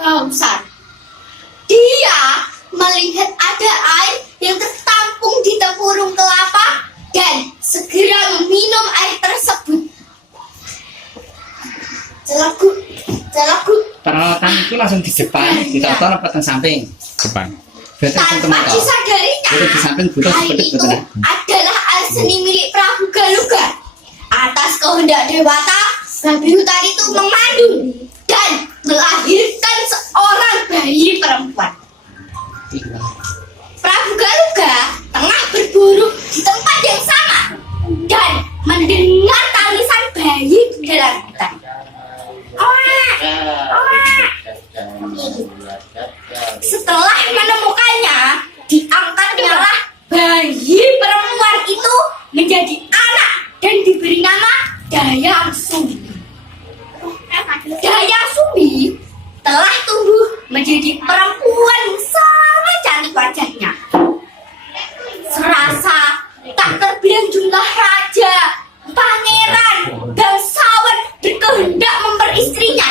kehausan. Dia melihat ada air yang tertampung di tempurung kelapa dan segera meminum air tersebut. Celaguk. Peralatan itu langsung di depan, ditaruh apa di samping? Depan. Tanpa disadarinya, Itu di samping butuh air seperti itu adalah air seni milik Prabu Galuga. Atas kehendak Dewata, babi hutan itu mengandung dan melahirkan seorang bayi perempuan. Prabu Galuga tengah berburu di tempat yang sama dan mendengar tangisan bayi di dalam hutan. Setelah menemukannya, diangkatnyalah bayi perempuan itu menjadi anak dan diberi nama Dayang Sumbi. Dayang Sumbi telah tumbuh menjadi perempuan yang sangat cantik wajahnya. Serasa tak terbilang jumlah raja, pangeran, bangsawan berkehendak memperistrinya.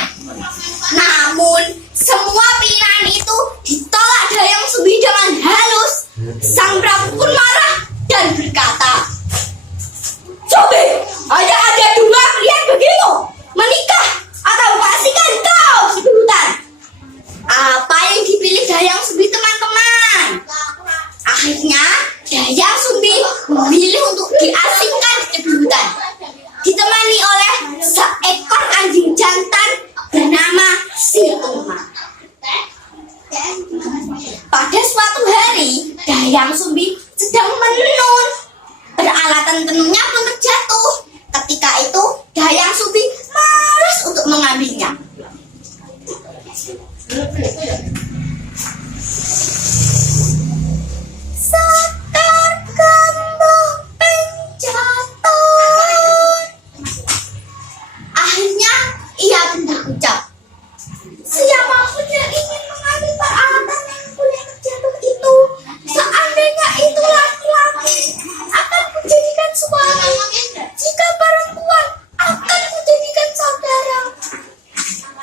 Namun semua pilihan itu ditolak Dayang Sumbi dengan halus. Sang Prabu pun marah dan berkata, "Sumbi, hanya ada dua pilihan begitu, menikah atau kasihkan kau si hutan." Apa yang dipilih Dayang Sumbi, teman-teman? Akhirnya Dayang Sumbi memilih untuk diasingkan di hutan, ditemani oleh seekor anjing jantan bernama Situma. Pada suatu hari, Dayang Sumbi sedang menenun. Peralatan tenunnya pun terjatuh. Ketika itu, Dayang Sumbi malas untuk mengambilnya. Sekar kembang penjatuh. Akhirnya ia pun berucap, "Siapapun yang ingin mengambil peralatan yang boleh terjatuh itu, seandainya itu laki-laki, akan kujadikan suami. Jika perempuan, akan kujadikan saudara."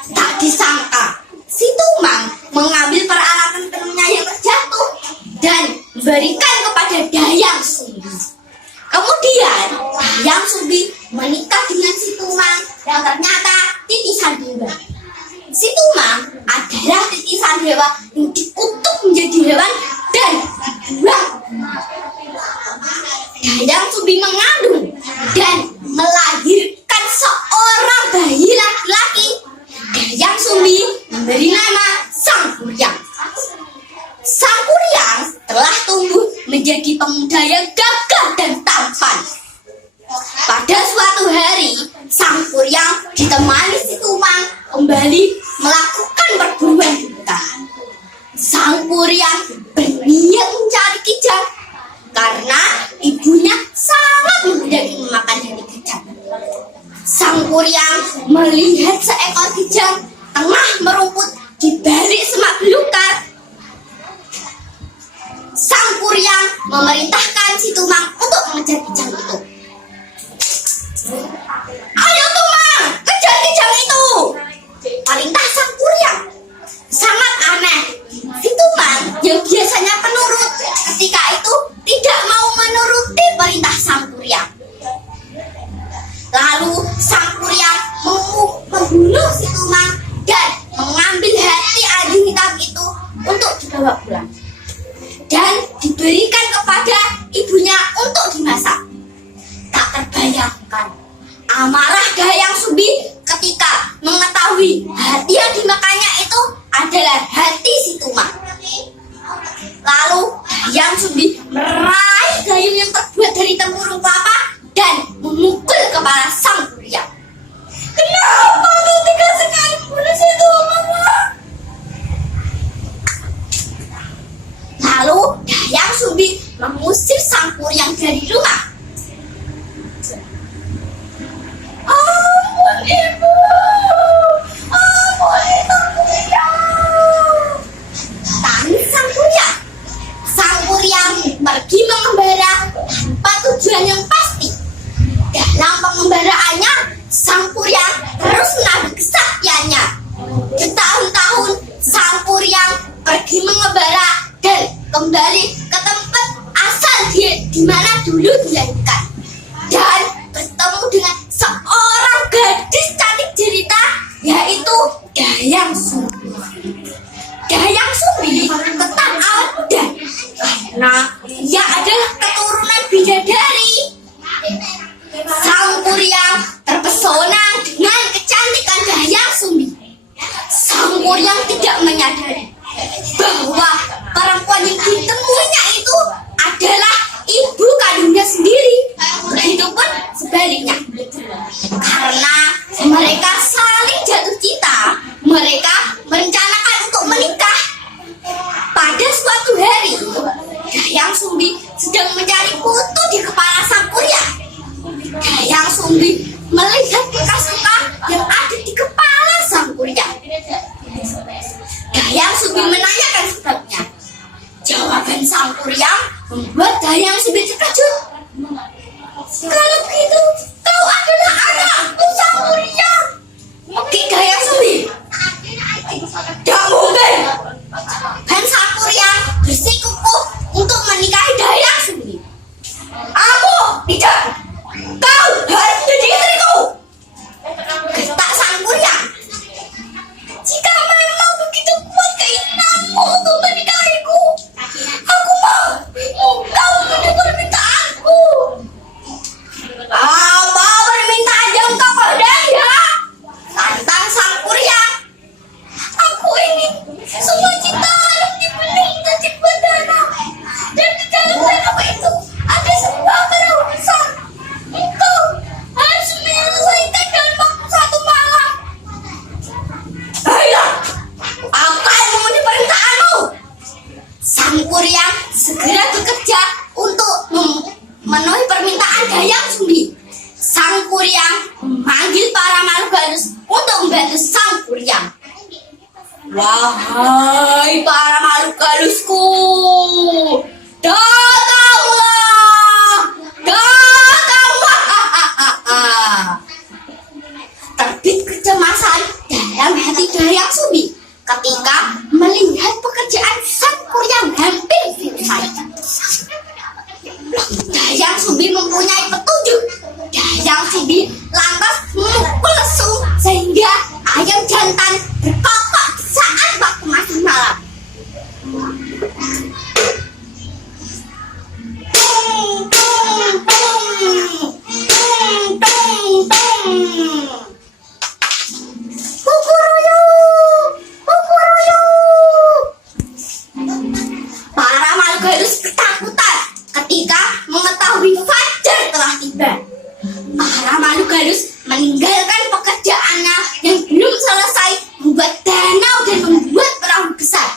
Tak disangka, si Tumang mengambil peralatan tenunnya yang terjatuh dan memberikan kepada Dayang Sumbi. Kemudian Dayang Sumbi menikah dengan si Tumang yang ternyata titisan dewa. Si Tumang adalah titisan dewa yang dikutuk menjadi hewan dan dibuang. Dayang Sumbi mengandung dan melahirkan seorang bayi laki-laki. Dayang Sumbi memberi nama Sang Kuryang. Sang Kuryang telah tumbuh menjadi pemuda yang gagah dan tampan. Pada suatu hari, Sang Kuryang ditemani si Tumang kembali melakukan perburuan di hutan. Sang Kuryang berniat mencari kijang karena ibunya sangat menghendaki memakan dari kijang. Sang Kuryang melihat seekor kijang tengah merumput di balik semak belukar. Sang Kuryang memerintahkan si Tumang untuk mengejar kijang itu. "Ayo Tumang, kejar kijang itu!" perintah Sang Kuryang. Sangat aneh, si Tumang yang biasanya penurut ketika itu tidak mau menuruti perintah Sang Kuryang. Lalu Sang Kuryang membunuh si Tumang dan mengambil hati anjing hitam itu untuk dibawa pulang dan diberikan kepada ibunya untuk dimasak. Tak terbayangkan amarah Dayang Sumbi ketika mengetahui hati yang dimakannya itu adalah hati si Tumang. Lalu Dayang Sumbi meraih gayung yang terbuat dari tempurung kelapa Sumbi. Dayang Sumbi tetap awet muda karena ia adalah keturunan bidadari. Sang Kuryang terpesona dengan kecantikan Dayang Sumbi. Sang Kuryang tidak menyadari bahwa perempuan yang ditemuinya itu adalah ibu kandungnya sendiri. Begitupun sebaliknya. Karena mereka saling jatuh cinta, mereka merencanakan untuk menikah. Pada suatu hari, Dayang Sumbi sedang mencari kutu di kepala Sang Kuryang. Dayang Sumbi melihat bekas luka yang ada di kepala Sang Kuryang. Dayang Sumbi menanyakan sebabnya. Jawaban Sang Kuryang membuat Dayang Sumbi terkejut. Kalau begitu, kau adalah anakku, Sang Kuryang. Oke, Dayang Sumbi. Tidak mungkin. Dan Sang Kuryang bersikukuh untuk menikahi Dayang Sumbi. Aku tidak. Kau harus menjadi istriku. Getak Sang Kuryang. Jika memang begitu kuat keinginanmu untuk menikahiku, aku mau kau memenuhi permintaanku. Apa permintaan yang kau kehendaki? Tantang Sang Kuryang. Aku ingin semua cinta yang dibeli jadi bandana, dan di dalam danau itu ada sebuah perahu besar. Engkau harus menyelesaikan dalam waktu 1 malam. Ayolah, akan memenuhi permintaanmu. Sang Kuryang segera bekerja untuk memenuhi permintaan Dayang Sumbi. Sang Kuryang memanggil para makhluk halus untuk membantu Sang Kuryang. Wahai para makhluk halusku, datanglah, datanglah. Terbit kecemasan dalam hati Dayang Sumbi ketika melihat pekerjaan Sang Kuryang hampir selesai. Dayang Sumbi mempunyai petunjuk. Dayang Sumbi lantas memukul lesu sehingga ayam jantan berkokok saat waktu masih malam. Tung, tung, tung. Tung, tung, tung. Kukuruyu, kukuruyu. Para makhluk halus ketakutan ketika mengetahui fajar telah tiba. Para makhluk halus meninggalkan pekerjaannya yang belum selesai membuat danau dan membuat perahu besar.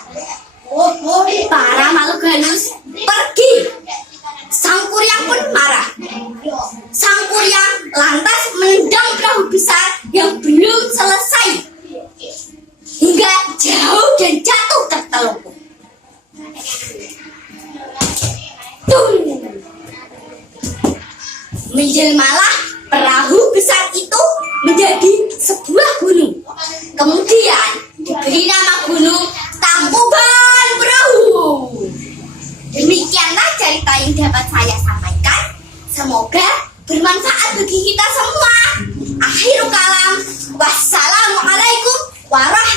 Para makhluk halus pergi. Sang Kuryang pun marah. Sang Kuryang lantas menendang perahu besar yang belum selesai hingga jauh dan jatuh ke telungkup. Menjelmalah perahu besar itu menjadi sebuah gunung. Kemudian diberi nama gunung Tangkuban Perahu. Demikianlah cerita yang dapat saya sampaikan. Semoga bermanfaat bagi kita semua. Akhirul kalam. Wassalamualaikum warahmatullahi